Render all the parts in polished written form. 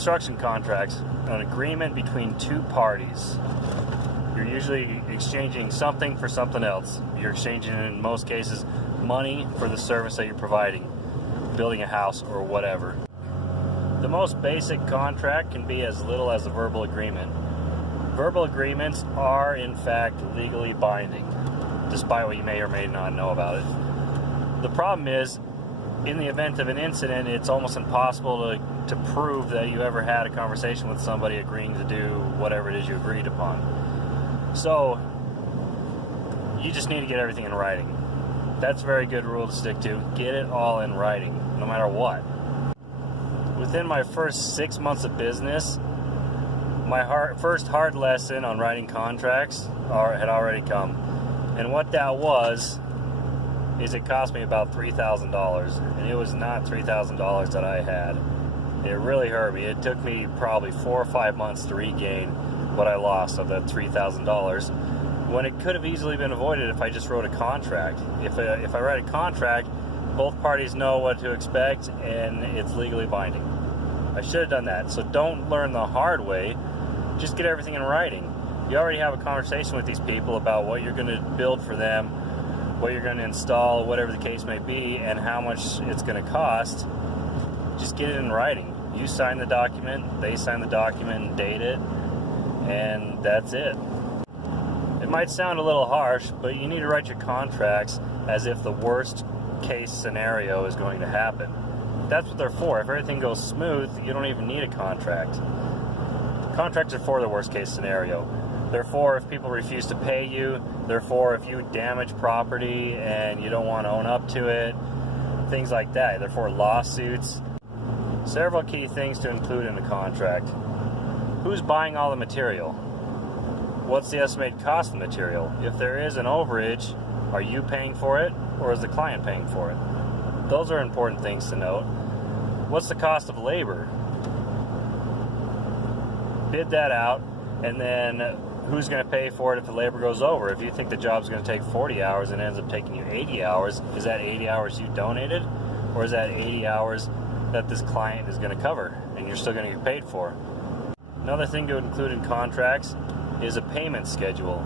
construction contracts, an agreement between two parties. You're usually exchanging something for something else. You're exchanging, in most cases, money for the service that you're providing, building a house or whatever. The most basic contract can be as little as a verbal agreement. Verbal agreements are, in fact, legally binding, despite what you may or may not know about it. The problem is, in the event of an incident, it's almost impossible to prove that you ever had a conversation with somebody agreeing to do whatever it is you agreed upon. So, you just need to get everything in writing. That's a very good rule to stick to. Get it all in writing, no matter what. Within my first 6 months of business, my first hard lesson on writing contracts had already come. And what that was is it cost me about $3,000. And it was not $3,000 that I had. It really hurt me. It took me probably 4 or 5 months to regain what I lost of that $3,000, when it could have easily been avoided if I just wrote a contract. If I write a contract, both parties know what to expect and it's legally binding. I should have done that. So don't learn the hard way. Just get everything in writing. You already have a conversation with these people about what you're going to build for them, what you're going to install, whatever the case may be, and how much it's going to cost. Just get it in writing. You sign the document, they sign the document and date it, and that's it. It might sound a little harsh, but you need to write your contracts as if the worst case scenario is going to happen. That's what they're for. If everything goes smooth, you don't even need a contract. Contracts are for the worst case scenario. They're for if people refuse to pay you. They're for if you damage property and you don't want to own up to it. Things like that. They're for lawsuits. Several key things to include in the contract. Who's buying all the material? What's the estimated cost of the material? If there is an overage, are you paying for it or is the client paying for it? Those are important things to note. What's the cost of labor? Bid that out, and then who's going to pay for it if the labor goes over? If you think the job's going to take 40 hours and it ends up taking you 80 hours, is that 80 hours you donated? Or is that 80 hours that this client is going to cover and you're still going to get paid for? Another thing to include in contracts is a payment schedule.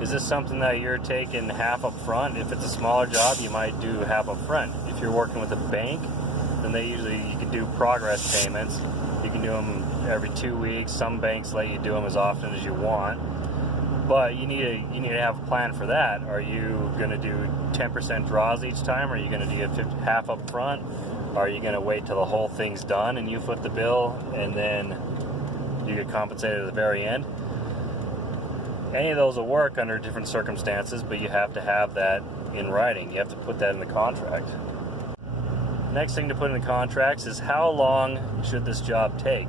Is this something that you're taking half up front? If it's a smaller job, you might do half up front. If you're working with a bank, then you can do progress payments. You can do them every 2 weeks. Some banks let you do them as often as you want. But you need to have a plan for that. Are you going to do 10% draws each time? Are you going to do half up front? Are you going to wait till the whole thing's done and you foot the bill and then you get compensated at the very end? Any of those will work under different circumstances, but you have to have that in writing. You have to put that in the contract. Next thing to put in the contracts is how long should this job take?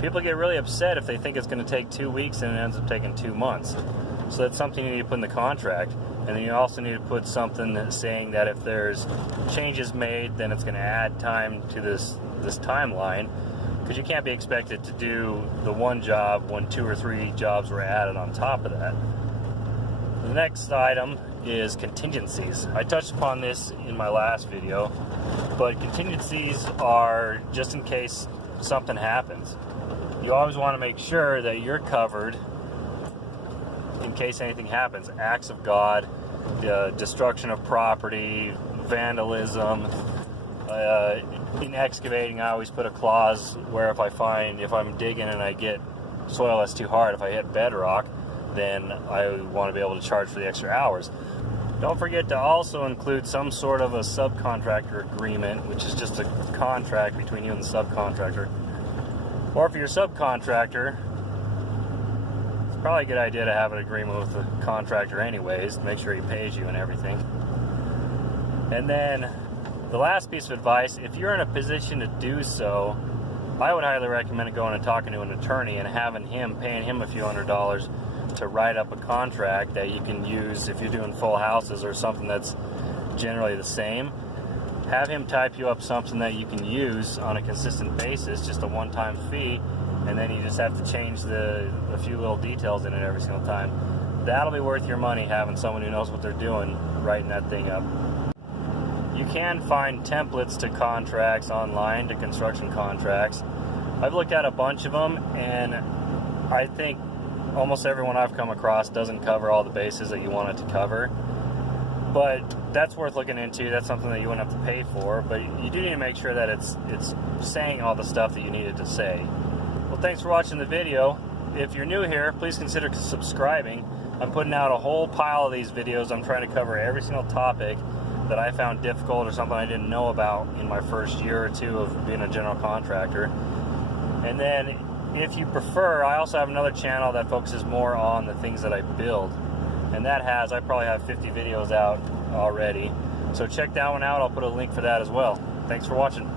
People get really upset if they think it's going to take 2 weeks and it ends up taking 2 months. So that's something you need to put in the contract. And then you also need to put something saying that if there's changes made, then it's going to add time to this timeline. Because you can't be expected to do the one job when 2 or 3 jobs were added on top of that. The next item is contingencies. I touched upon this in my last video, but contingencies are just in case something happens. You always want to make sure that you're covered in case anything happens. Acts of God, destruction of property, vandalism. In excavating, I always put a clause where if I'm digging and I get soil that's too hard, if I hit bedrock, then I want to be able to charge for the extra hours. Don't forget to also include some sort of a subcontractor agreement, which is just a contract between you and the subcontractor. Or if you're a subcontractor, it's probably a good idea to have an agreement with the contractor anyways, to make sure he pays you and everything. And then the last piece of advice, if you're in a position to do so, I would highly recommend going and talking to an attorney and paying him a few $100s to write up a contract that you can use if you're doing full houses or something that's generally the same. Have him type you up something that you can use on a consistent basis, just a one-time fee, and then you just have to change a few little details in it every single time. That'll be worth your money, having someone who knows what they're doing writing that thing up. You can find templates to contracts online, to construction contracts. I've looked at a bunch of them, and I think almost everyone I've come across doesn't cover all the bases that you want it to cover. But that's worth looking into. That's something that you wouldn't have to pay for, but you do need to make sure that it's saying all the stuff that you need it to say. Well, thanks for watching the video. If you're new here, please consider subscribing. I'm putting out a whole pile of these videos. I'm trying to cover every single topic that I found difficult or something I didn't know about in my first year or two of being a general contractor. And then if you prefer, I also have another channel that focuses more on the things that I build. And I probably have 50 videos out already. So check that one out. I'll put a link for that as well. Thanks for watching.